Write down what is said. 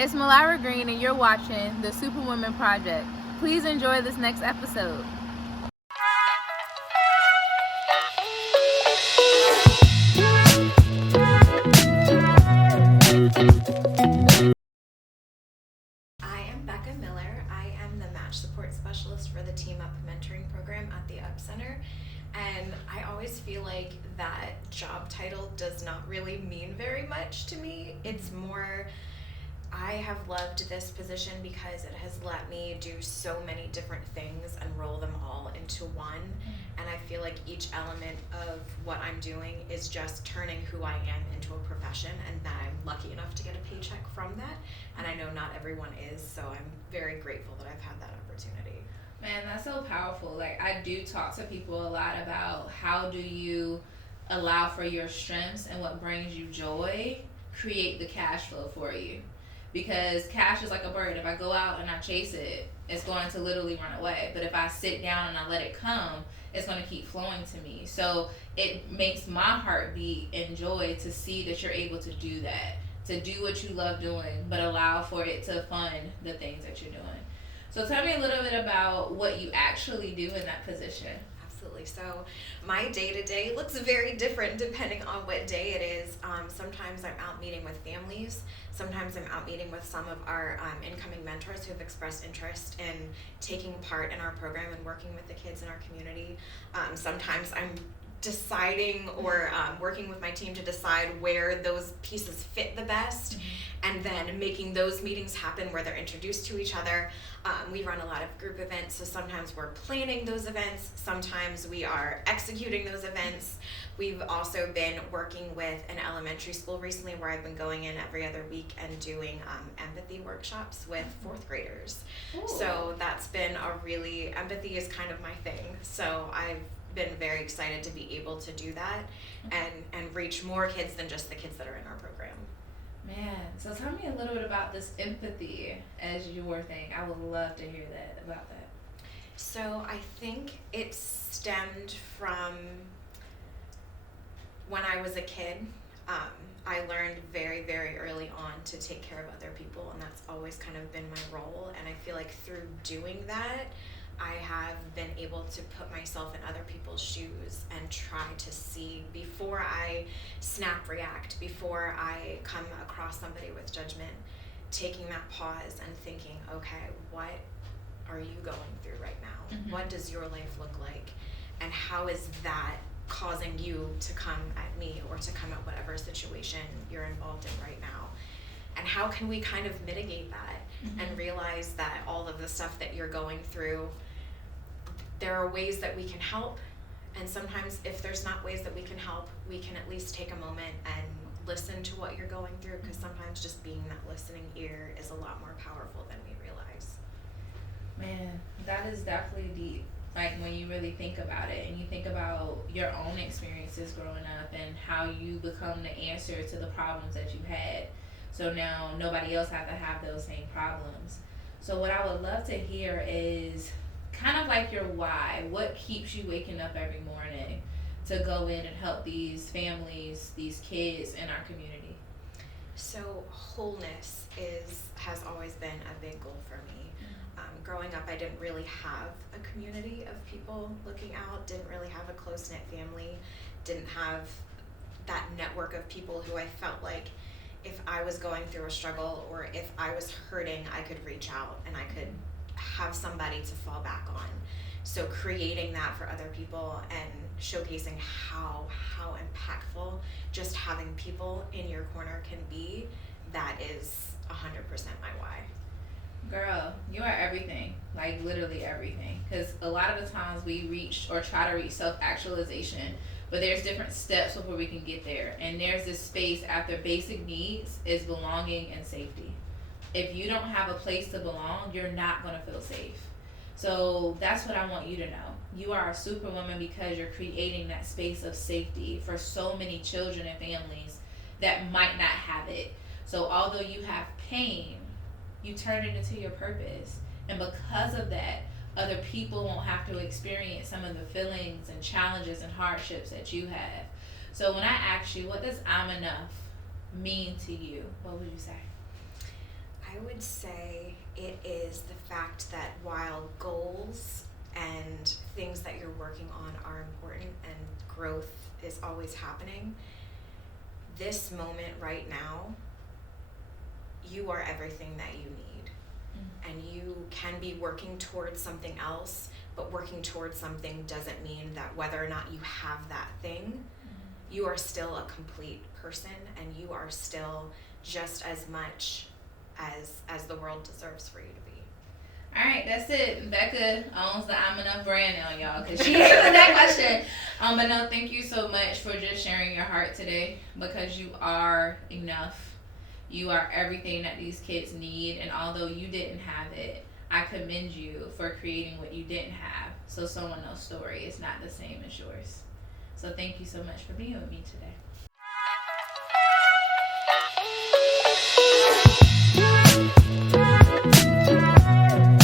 It's Mylira Green, and you're watching the Superwoman Project. Please enjoy this next episode. I am Becca Miller. I am the match support specialist for the Team Up mentoring program at the Up Center. And I always feel like that job title does not really mean very much to me. It's more, I have loved this position because it has let me do so many different things and roll them all into one. And I feel like each element of what I'm doing is just turning who I am into a profession, and that I'm lucky enough to get a paycheck from that. And I know not everyone is, so I'm very grateful that I've had that opportunity. Man, that's so powerful. Like, I do talk to people a lot about how do you allow for your strengths and what brings you joy, create the cash flow for you. Because cash is like a bird. If I go out and I chase it, it's going to literally run away. But if I sit down and I let it come, it's going to keep flowing to me. So it makes my heart beat and joy to see that you're able to do that, to do what you love doing, but allow for it to fund the things that you're doing. So tell me a little bit about what you actually do in that position. Absolutely. So my day-to-day looks very different depending on what day it is. Sometimes I'm out meeting with families. Sometimes I'm out meeting with some of our incoming mentors who have expressed interest in taking part in our program and working with the kids in our community. Sometimes I'm deciding or working with my team to decide where those pieces fit the best, and then making those meetings happen where they're introduced to each other. We run a lot of group events, so sometimes we're planning those events, sometimes we are executing those events. We've also been working with an elementary school recently where I've been going in every other week and doing empathy workshops with fourth graders. Ooh. So that's been empathy is kind of my thing. So I've been very excited to be able to do that and reach more kids than just the kids that are in our program. Man, so tell me a little bit about this empathy as your thing. I would love to hear about that. So I think it stemmed from when I was a kid. I learned very, very early on to take care of other people, and that's always kind of been my role. And I feel like through doing that, I have been able to put myself in other people's shoes and try to see before I react, before I come across somebody with judgment, taking that pause and thinking, okay, what are you going through right now? Mm-hmm. What does your life look like? And how is that causing you to come at me or to come at whatever situation you're involved in right now? And how can we kind of mitigate that and realize that all of the stuff that you're going through, there are ways that we can help, and sometimes if there's not ways that we can help, we can at least take a moment and listen to what you're going through, because sometimes just being that listening ear is a lot more powerful than we realize. Man, that is definitely deep. Like, when you really think about it and you think about your own experiences growing up and how you become the answer to the problems that you had. So now nobody else has to have those same problems. So what I would love to hear is kind of like your why. What keeps you waking up every morning to go in and help these families, these kids in our community? So wholeness has always been a big goal for me. Growing up, I didn't really have a community of people looking out, didn't really have a close-knit family, didn't have that network of people who I felt like if I was going through a struggle or if I was hurting, I could reach out and I could have somebody to fall back on. So creating that for other people and showcasing how impactful just having people in your corner can be, that is 100% my why. Girl, you are everything, like literally everything. Because a lot of the times we reach or try to reach self-actualization, but there's different steps before we can get there. And there's this space after basic needs is belonging and safety. If you don't have a place to belong, you're not going to feel safe. So that's what I want you to know. You are a superwoman because you're creating that space of safety for so many children and families that might not have it. So although you have pain, you turn it into your purpose. And because of that, other people won't have to experience some of the feelings and challenges and hardships that you have. So when I ask you, what does I'm enough mean to you? What would you say? I I would say it is the fact that while goals and things that you're working on are important and growth is always happening, this moment right now, you are everything that you need. And you can be working towards something else, but working towards something doesn't mean that whether or not you have that thing, you are still a complete person, and you are still just as much as the world deserves for you to be. All right, that's it. Becca owns the I'm Enough brand now, y'all, because she answered that question. But no, thank you so much for just sharing your heart today, because you are enough. You are everything that these kids need, and although you didn't have it, I commend you for creating what you didn't have, so someone else's story is not the same as yours. So thank you so much for being with me today.